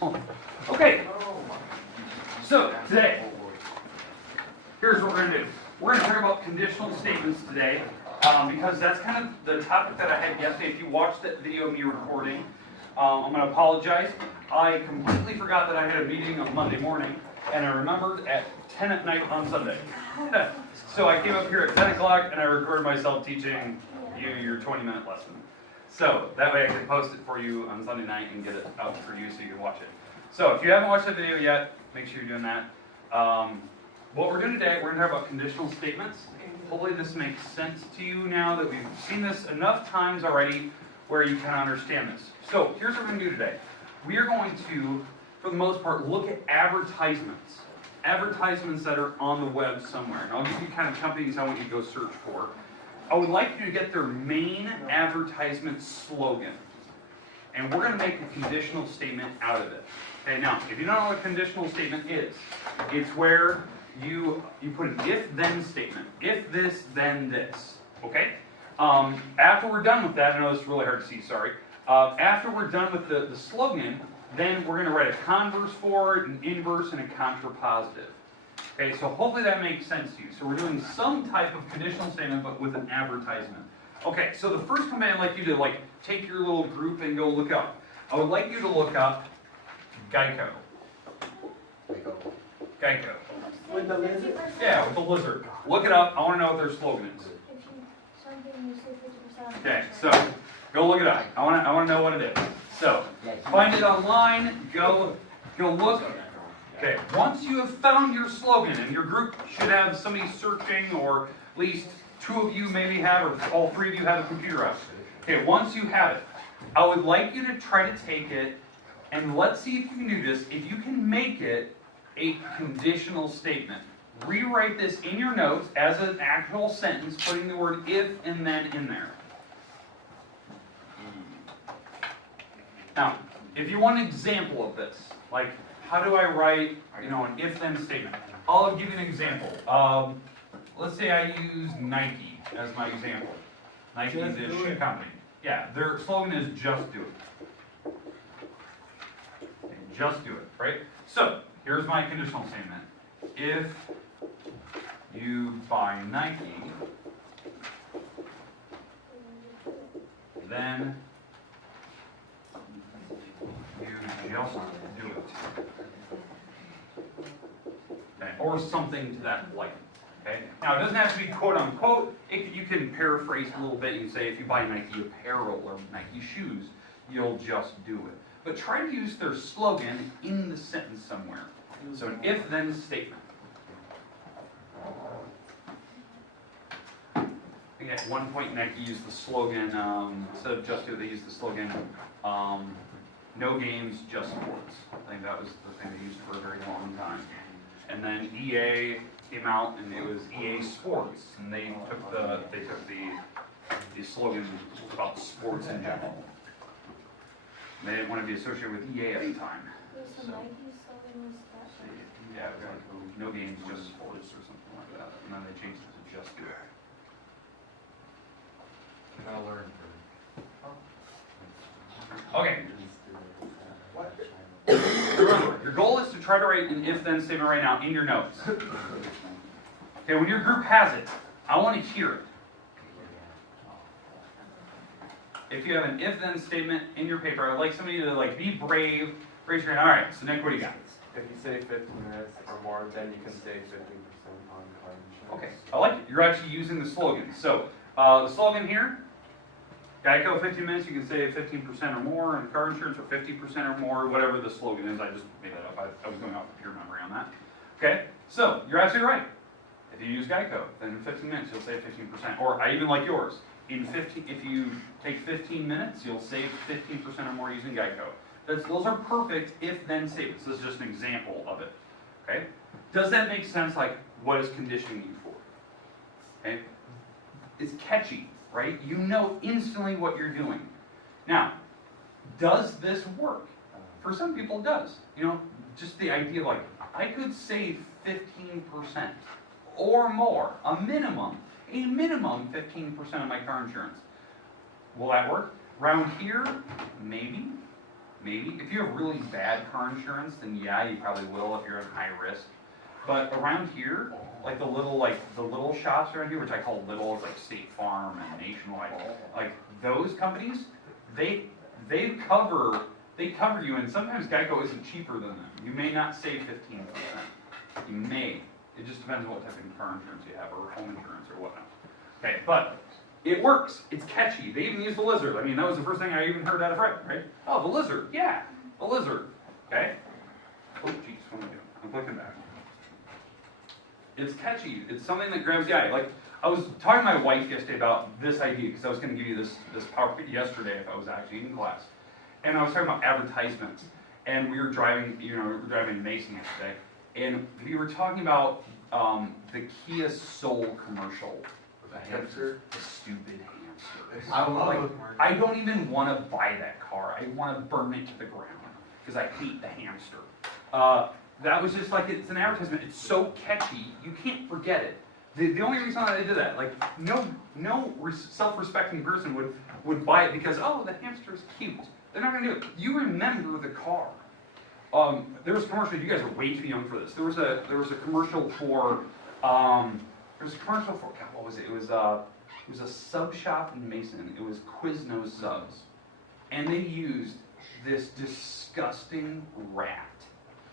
Excellent. Okay. So today, here's what we're going to do. We're going to talk about conditional statements today because that's kind of the topic that I had yesterday. If you watched that video of me recording, I'm going to apologize. I completely forgot that I had a meeting on Monday morning, and I remembered at 10 at night on Sunday. So I came up here at 10 o'clock, and I recorded myself teaching you your 20-minute lesson. So that way I can post it for you on Sunday night and get it out for you so you can watch it. So if you haven't watched the video yet, make sure you're doing that. What we're doing today, we're going to talk about conditional statements. Hopefully this makes sense to you now that we've seen this enough times already where you kind of understand this. So here's what we're going to do today. We are going to, for the most part, look at advertisements. Advertisements that are on the web somewhere. And I'll give you kind of companies I want you to go search for. I would like you to get their main advertisement slogan. And we're going to make a conditional statement out of it. Okay, now, if you don't know what a conditional statement is, it's where you put an if-then statement. If this, then this. Okay? After we're done with that, I know this is really hard to see, sorry. After we're done with the slogan, then we're going to write a converse for it, an inverse, and a contrapositive. Okay, so hopefully that makes sense to you. So we're doing some type of conditional statement, but with an advertisement. Okay, so the first command I'd like you to take your little group and go look up. I would like you to look up Geico. Geico. With the lizard? Yeah, with the lizard. Look it up. I want to know what their slogan is. Okay, so go look it up. I want to know what it is. So find it online. Go look. Okay, once you have found your slogan, and your group should have somebody searching, or at least two of you maybe have, or all three of you have a computer up. Okay, once you have it, I would like you to try to take it, and let's see if you can do this. If you can make it a conditional statement. Rewrite this in your notes as an actual sentence, putting the word if and then in there. Now, if you want an example of this, like how do I write, an if-then statement? I'll give you an example. Let's say I use Nike as my example. Nike is a shoe company. Yeah, their slogan is "Just do it." Okay, just do it, right? So here's my conditional statement: if you buy Nike, then you just do it. Okay, or something to that like. Okay. Now it doesn't have to be quote unquote. You can paraphrase a little bit. You can say if you buy Nike apparel or Nike shoes, you'll just do it. But try to use their slogan in the sentence somewhere. So an if-then statement. I think at one point Nike used the slogan, instead of just do it, they used the slogan, no games, just sports. I think that was the thing they used for a very long time. And then EA came out and it was EA Sports, and they took the slogan about sports in general. They didn't want to be associated with EA at the time. So, yeah, no games, just sports or something like that. And then they changed it to just do it. I'll learn Okay. Remember, your goal is to try to write an if-then statement right now in your notes. Okay, when your group has it, I want to hear it. If you have an if-then statement in your paper, I would like somebody to be brave, raise your hand. All right, so Nick, what do you got? If you say 15 minutes or more, then you can save 50% on car insurance. Okay, I like it. You're actually using the slogan. So, the slogan here, Geico, 15 minutes, you can save 15% or more, and car insurance or 50% or more, whatever the slogan is. I just made that up. I was going off of pure memory on that. Okay, so you're absolutely right. If you use Geico, then in 15 minutes you'll save 15%. Or I even like yours. If you take 15 minutes, you'll save 15% or more using Geico. Those are perfect if-then statements. This is just an example of it. Okay? Does that make sense? Like, what is conditioning you for? Okay? It's catchy, right? You know instantly what you're doing. Now, does this work? For some people it does. Just the idea of I could save 15% or more, a minimum 15% of my car insurance. Will that work? Around here, maybe. maybe. If you have really bad car insurance, then yeah, you probably will if you're in high risk. But around here, like the little shops around here, which I call little, it's like State Farm and Nationwide, like those companies, they cover you, and sometimes Geico isn't cheaper than them. You may not save 15%. You may. It just depends on what type of car insurance you have, or home insurance, or whatnot. Okay, but it works. It's catchy. They even use the lizard. I mean, that was the first thing I even heard out of Fred, right? Oh, the lizard. Yeah, the lizard. Okay. Oh, jeez, what am I doing? I'm clicking back. It's catchy. It's something that grabs the eye. Like, I was talking to my wife yesterday about this idea, because I was going to give you this PowerPoint yesterday if I was actually in class. And I was talking about advertisements. And we were driving, to Mason yesterday. And we were talking about the Kia Soul commercial. The hamster? The stupid hamster. I love it. I don't even want to buy that car. I want to burn it to the ground because I hate the hamster. That was just like, it's an advertisement. It's so catchy, you can't forget it. The only reason why they did that, like no self-respecting person would buy it because, oh, the hamster's cute. They're not going to do it. You remember the car. There was a commercial. You guys are way too young for this. There was a commercial for God, what was it? It was a sub shop in Mason. It was Quiznos subs, and they used this disgusting rat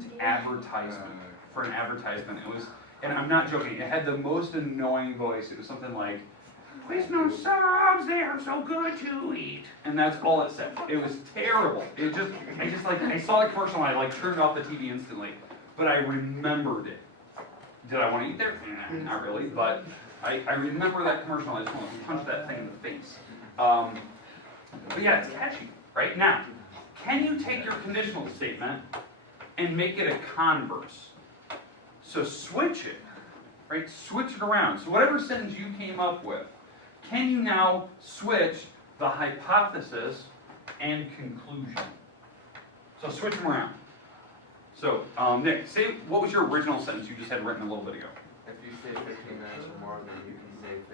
to advertisement for an advertisement. It was, and I'm not joking. It had the most annoying voice. It was something like, "Quiznos subs, they are so good to eat," and that's all it said. It was terrible. I saw the commercial and I turned off the TV instantly. But I remembered it. Did I want to eat there? Not really, but I remember that commercial. I just want to punch that thing in the face. But yeah, it's catchy, right? Now, can you take your conditional statement and make it a converse? So switch it, right? Switch it around. So whatever sentence you came up with, can you now switch the hypothesis and conclusion? So switch them around. So, Nick, say, what was your original sentence you just had written a little bit ago? If you save 15 minutes or more, then you can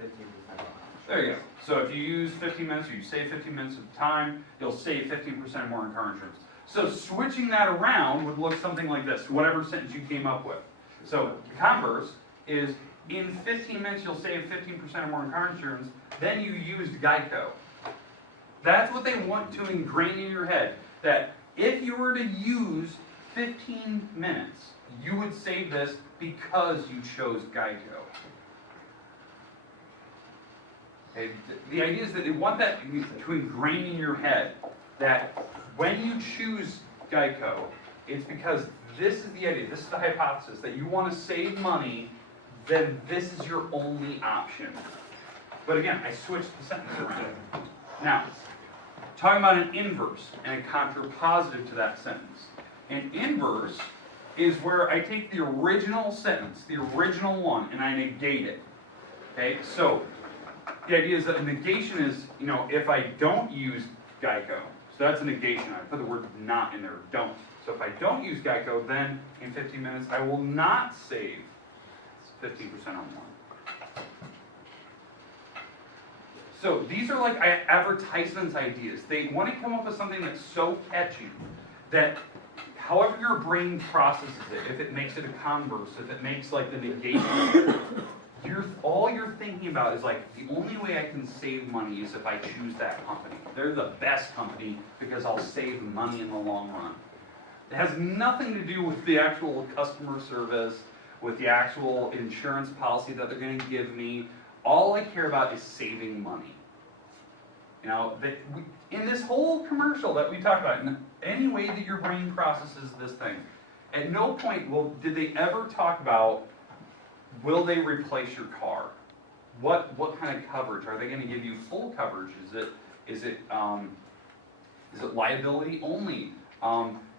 save 15% off. There you go. So if you use 15 minutes or you save 15 minutes of time, you'll save 15% more in car insurance. So switching that around would look something like this, whatever sentence you came up with. So the converse is, in 15 minutes you'll save 15% or more in car insurance, then you used Geico. That's what they want to ingrain in your head, that if you were to use 15 minutes, you would save this because you chose Geico. Okay? The idea is that they want that to ingrain in your head, that when you choose Geico, it's because this is the idea, this is the hypothesis, that you want to save money, then this is your only option. But again, I switched the sentence around. Now, talking about an inverse and a contrapositive to that sentence. An inverse is where I take the original sentence, the original one, and I negate it. Okay, so the idea is that a negation is, if I don't use Geico, so that's a negation. I put the word not in there, don't. So if I don't use Geico, then in 15 minutes I will not save 15% or more. So these are like advertisements ideas. They want to come up with something that's so catchy that however your brain processes it, if it makes it a converse, if it makes like the negation, all you're thinking about is like, the only way I can save money is if I choose that company. They're the best company because I'll save money in the long run. It has nothing to do with the actual customer service, with the actual insurance policy that they're going to give me. All I care about is saving money. In this whole commercial that we talked about, in any way that your brain processes this thing, at no point did they ever talk about, will they replace your car? What kind of coverage? Are they going to give you full coverage? Is it liability only?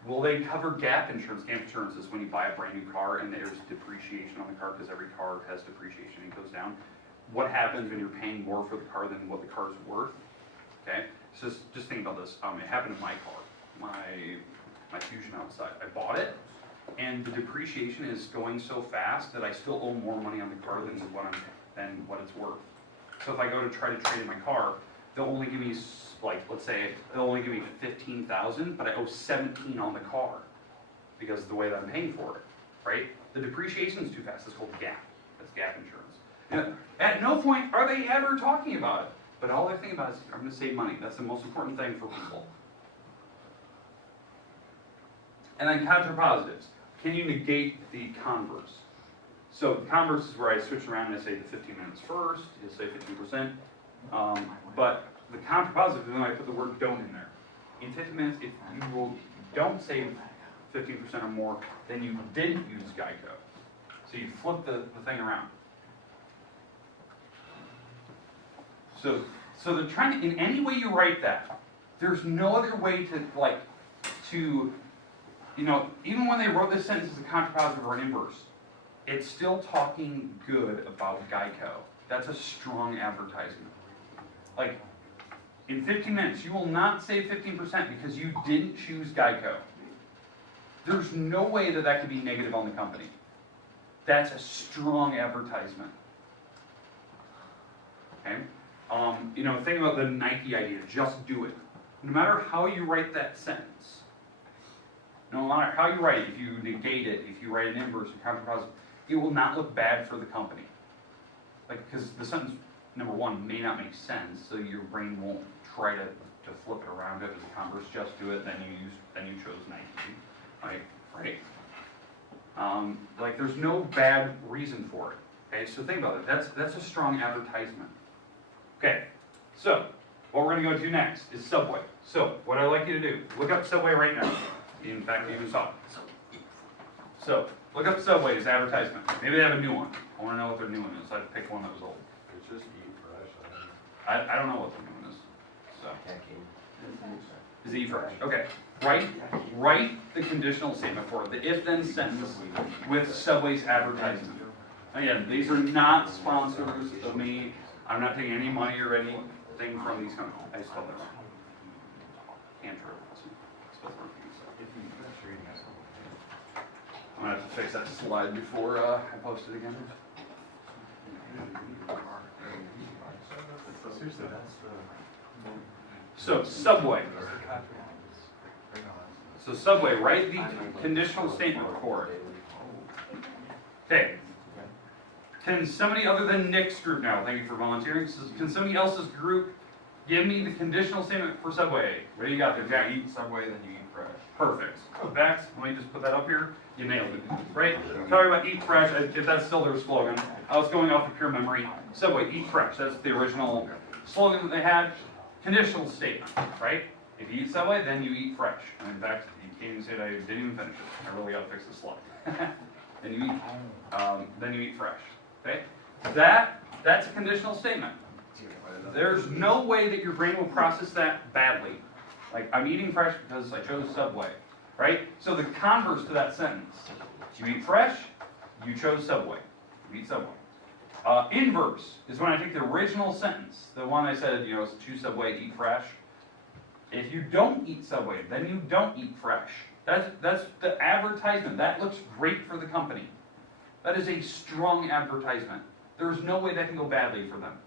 Will they cover gap insurance? Gap insurance is when you buy a brand new car and there's depreciation on the car because every car has depreciation and it goes down. What happens when you're paying more for the car than what the car's worth? Okay, so just think about this. It happened in my car, my Fusion outside. I bought it, and the depreciation is going so fast that I still owe more money on the car than what it's worth. So if I go to try to trade in my car, they'll only give me, like, let's say, they'll only give me 15,000, but I owe 17 on the car because of the way that I'm paying for it, right? The depreciation is too fast. It's called gap. That's gap insurance. And at no point are they ever talking about it. But all they're thinking about is, I'm going to save money. That's the most important thing for people. And then contrapositives. Can you negate the converse? So the converse is where I switch around and I say the 15 minutes first. You'll say 15%. But the contrapositive is when I put the word don't in there. In 15 minutes, if you don't save 15% or more, then you didn't use Geico. So you flip the thing around. So they're trying to, in any way you write that, there's no other way to, even when they wrote this sentence as a contrapositive or an inverse, it's still talking good about Geico. That's a strong advertisement. Like, in 15 minutes, you will not save 15% because you didn't choose Geico. There's no way that that could be negative on the company. That's a strong advertisement. Okay? Think about the Nike idea, just do it. No matter how you write that sentence, no matter how you write it, if you negate it, if you write an inverse or contrapositive, it will not look bad for the company. Because the sentence, number one, may not make sense, so your brain won't try to flip it around it as a converse, just do it, then you chose Nike. Right? There's no bad reason for it. Okay, so think about it. That's a strong advertisement. Okay, so what we're going to go to next is Subway. So what I'd like you to do, look up Subway right now. In fact, you even saw it. So look up Subway's advertisement. Maybe they have a new one. I want to know what their new one is. So I'd pick one that was old. It's just Eat Fresh. I don't know what the new one is. So is it Eat Fresh? Okay. Write the conditional statement for it, the if-then sentence with Subway's advertisement. Again, these are not sponsors of me. I'm not taking any money or anything from these companies. I spelled that wrong. Cantor. I'm going to have to fix that slide before I post it again. So, Subway. So, Subway, write the conditional statement for it. Okay. Can somebody other than Nick's group now, thank you for volunteering, can somebody else's group give me the conditional statement for Subway? What do you got there, Jack? Eat Subway, then you eat fresh. Perfect. Back, let me just put that up here. You nailed it. Right? Talking about Eat Fresh, if that's still their slogan. I was going off of pure memory. Subway, Eat Fresh. That's the original slogan that they had. Conditional statement, right? If you eat Subway, then you eat fresh. And in fact, you can't even say that I didn't even finish it. I really got to fix the slide. Then you eat fresh. Okay? That's a conditional statement. There's no way that your brain will process that badly. Like, I'm eating fresh because I chose Subway. Right? So the converse to that sentence. You eat fresh, you chose Subway. You eat Subway. Inverse is when I take the original sentence, the one I said, choose Subway, eat fresh. If you don't eat Subway, then you don't eat fresh. That's the advertisement. That looks great for the company. That is a strong advertisement. There's no way that can go badly for them.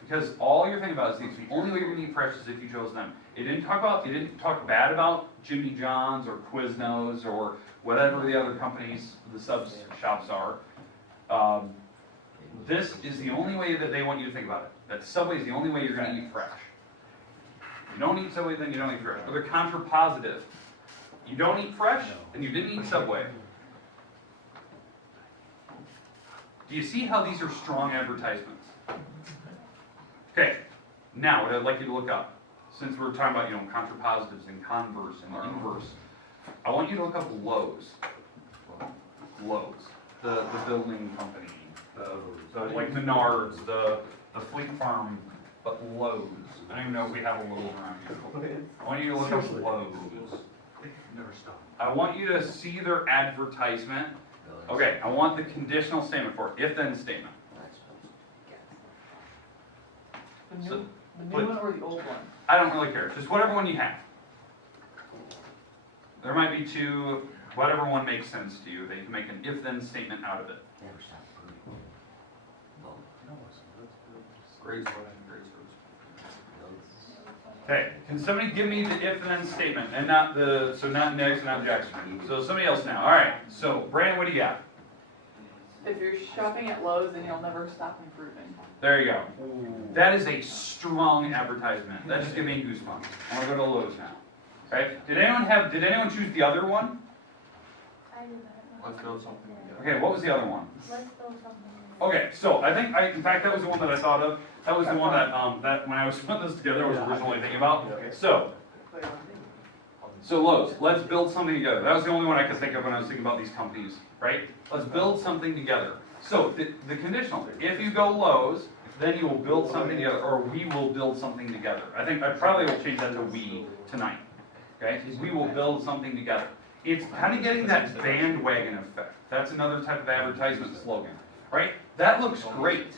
Because all you're thinking about is the only way you're going to eat fresh is if you chose them. It didn't talk bad about Jimmy John's or Quiznos or whatever the other companies, the sub shops are. This is the only way that they want you to think about it. That Subway is the only way you're going to eat fresh. If you don't eat Subway, then you don't eat fresh. Or they're contrapositive. You don't eat fresh, then you didn't eat Subway. Do you see how these are strong advertisements? Okay, now what I'd like you to look up, since we're talking about contrapositives and converse and inverse, I want you to look up Lowe's. Lowe's, the building company, the like Menards, the Fleet Farm, but Lowe's. I don't even know if we have a Lowe's around here. I want you to look up Lowe's. Never stop. I want you to see their advertisement. Okay, I want the conditional statement for it, if-then statement. The new one or the old one? I don't really care. Just whatever one you have. There might be two, whatever one makes sense to you, that you can make an if-then statement out of it. Okay, can somebody give me the if and then statement and not the, so not Nix and not Jackson. So somebody else now. All right, so Brandon, what do you got? If you're shopping at Lowe's, then you'll never stop improving. There you go. That is a strong advertisement. That just gave me goosebumps. I want to go to Lowe's now. Okay, did anyone choose the other one? I did not. Let's build something together. Okay, what was the other one? Let's build something. Okay, so in fact, that was the one that I thought of. That was the one that, that when I was putting this together, I was originally thinking about. So Lowe's, let's build something together. That was the only one I could think of when I was thinking about these companies, right? Let's build something together. So the conditional, if you go Lowe's, then you will build something together, or we will build something together. I think I probably will change that to we tonight. Okay, we will build something together. It's kind of getting that bandwagon effect. That's another type of advertisement slogan, right? That looks great.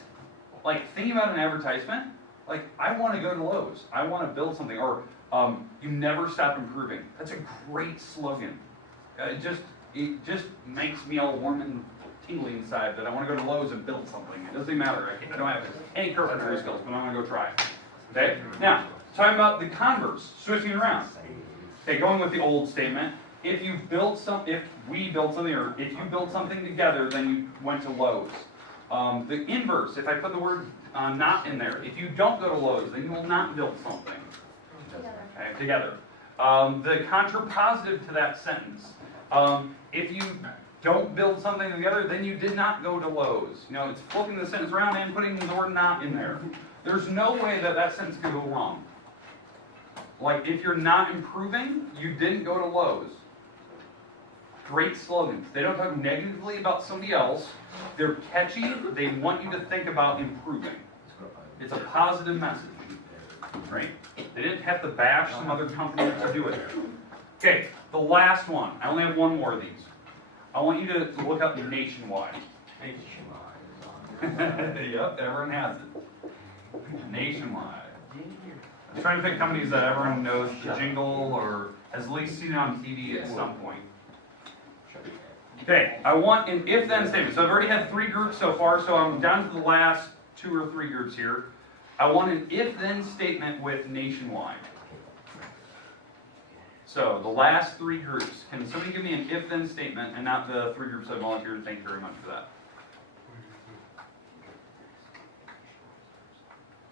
Like, thinking about an advertisement, like, I want to go to Lowe's. I want to build something. Or, you never stop improving. That's a great slogan. It just makes me all warm and tingly inside that I want to go to Lowe's and build something. It doesn't matter. I don't have any carpentry skills, but I'm going to go try it. Okay? Now, talking about the Converse, switching it around. Okay, going with the old statement. If we build something, or if you build something together, then you went to Lowe's. The inverse, if I put the word not in there, if you don't go to Lowe's, then you will not build something. Okay, together. The contrapositive to that sentence, if you don't build something together, then you did not go to Lowe's. You know, it's flipping the sentence around and putting the word not in there. There's no way that that sentence could go wrong. Like, if you're not improving, you didn't go to Lowe's. Great slogans. They don't talk negatively about somebody else. They're catchy. They want you to think about improving. It's a positive message, right? They didn't have to bash some other company to do it. Okay, the last one. I only have one more of these. I want you to look up Nationwide. Yep, everyone has it. Nationwide. I'm trying to pick companies that everyone knows the jingle or has at least seen it on TV at some point. Okay, I want an if-then statement. So I've already had 3 groups so far, so I'm down to the last 2 or 3 groups here. I want an if-then statement with Nationwide. So the last 3 groups. Can somebody give me an if-then statement and not the 3 groups I volunteered? Thank you very much for that.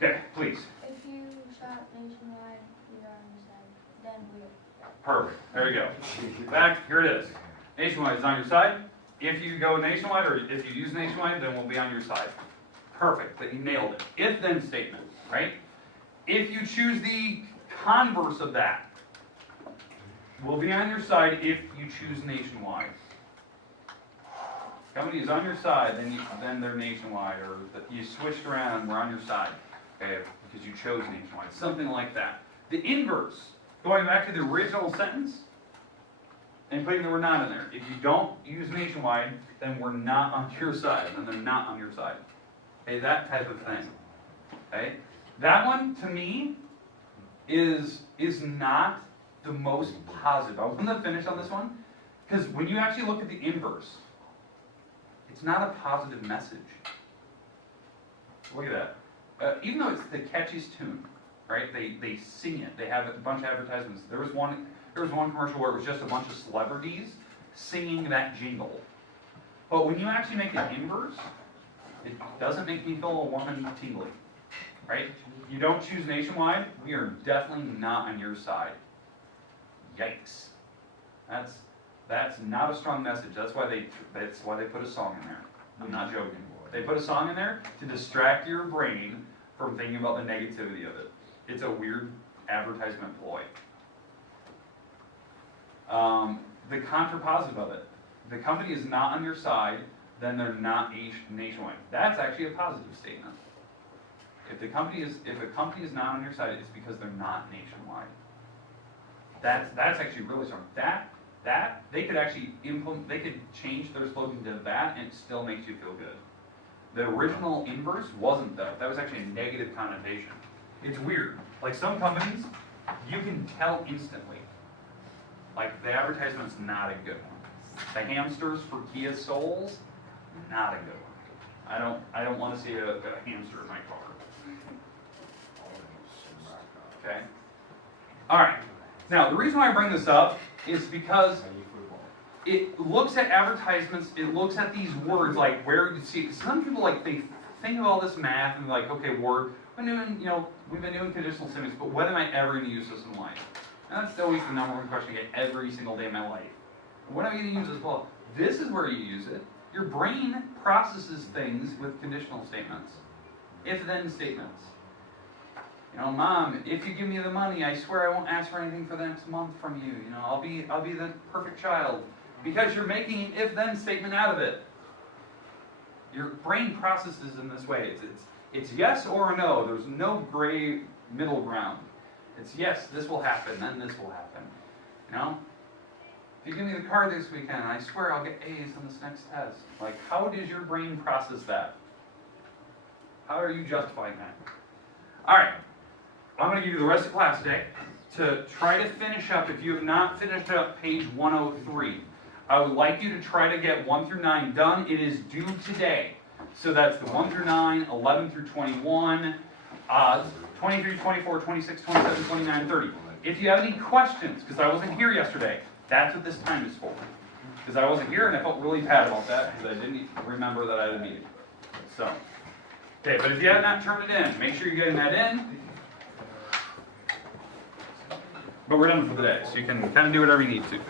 Okay, please. If you shop nationwide, you're on your side. Then we're. Perfect. There you go. Back, here it is. Nationwide is on your side. If you go Nationwide, or if you use Nationwide, then we'll be on your side. Perfect. That you nailed it. If-then statement, right? If you choose the converse of that, we'll be on your side if you choose Nationwide. Company is on your side, then they're Nationwide, or you switched around, we're on your side, okay, because you chose Nationwide. Something like that. The inverse, going back to the original sentence, and putting the word not in there. If you don't use Nationwide, then we're not on your side. Then they're not on your side. Okay, that type of thing. Okay, that one to me is not the most positive. I was going to finish on this one because when you actually look at the inverse, it's not a positive message. Look at that. Even though it's the catchiest tune, right? They sing it. They have a bunch of advertisements. There was one commercial where it was just a bunch of celebrities singing that jingle. But when you actually make it inverse, it doesn't make me feel all warm and tingly, right? You don't choose Nationwide, we are definitely not on your side. Yikes. That's not a strong message. That's why they put a song in there. I'm not joking. They put a song in there to distract your brain from thinking about the negativity of it. It's a weird advertisement ploy. The contrapositive of it. The company is not on your side, then they're not Nationwide. That's actually a positive statement. If a company is not on your side, it's because they're not Nationwide. That's actually really strong. That they could actually implement. They could change their slogan to that, and it still makes you feel good. The original inverse wasn't that. That was actually a negative connotation. It's weird. Like some companies, you can tell instantly. Like the advertisement's not a good one. The hamsters for Kia Souls, not a good one. I don't want to see a hamster in my car. Okay? All right. Now, the reason why I bring this up is because it looks at advertisements, it looks at these words, like where you see, some people like, they think of all this math and like, okay, we've been doing conditional statements, but when am I ever going to use this in life? And that's always the number one question I get every single day of my life. When am I going to use this? Well, this is where you use it. Your brain processes things with conditional statements. If-then statements. You know, Mom, if you give me the money, I swear I won't ask for anything for the next month from you. You know, I'll be the perfect child. Because you're making an if-then statement out of it. Your brain processes in this way. It's yes or no. There's no gray middle ground. It's yes, this will happen, then this will happen. You know? If you give me the car this weekend, I swear I'll get A's on this next test. Like, how does your brain process that? How are you justifying that? All right. I'm going to give you the rest of class today to try to finish up. If you have not finished up page 103, I would like you to try to get 1 through 9 done. It is due today. So that's the 1 through 9, 11 through 21, 23, 24, 26, 27, 29, 30. If you have any questions, because I wasn't here yesterday, that's what this time is for. Because I wasn't here and I felt really bad about that because I didn't remember that I had a meeting. So, okay, but if you have not turned it in, make sure you're getting that in. But we're done for the day, so you can kind of do whatever you need to.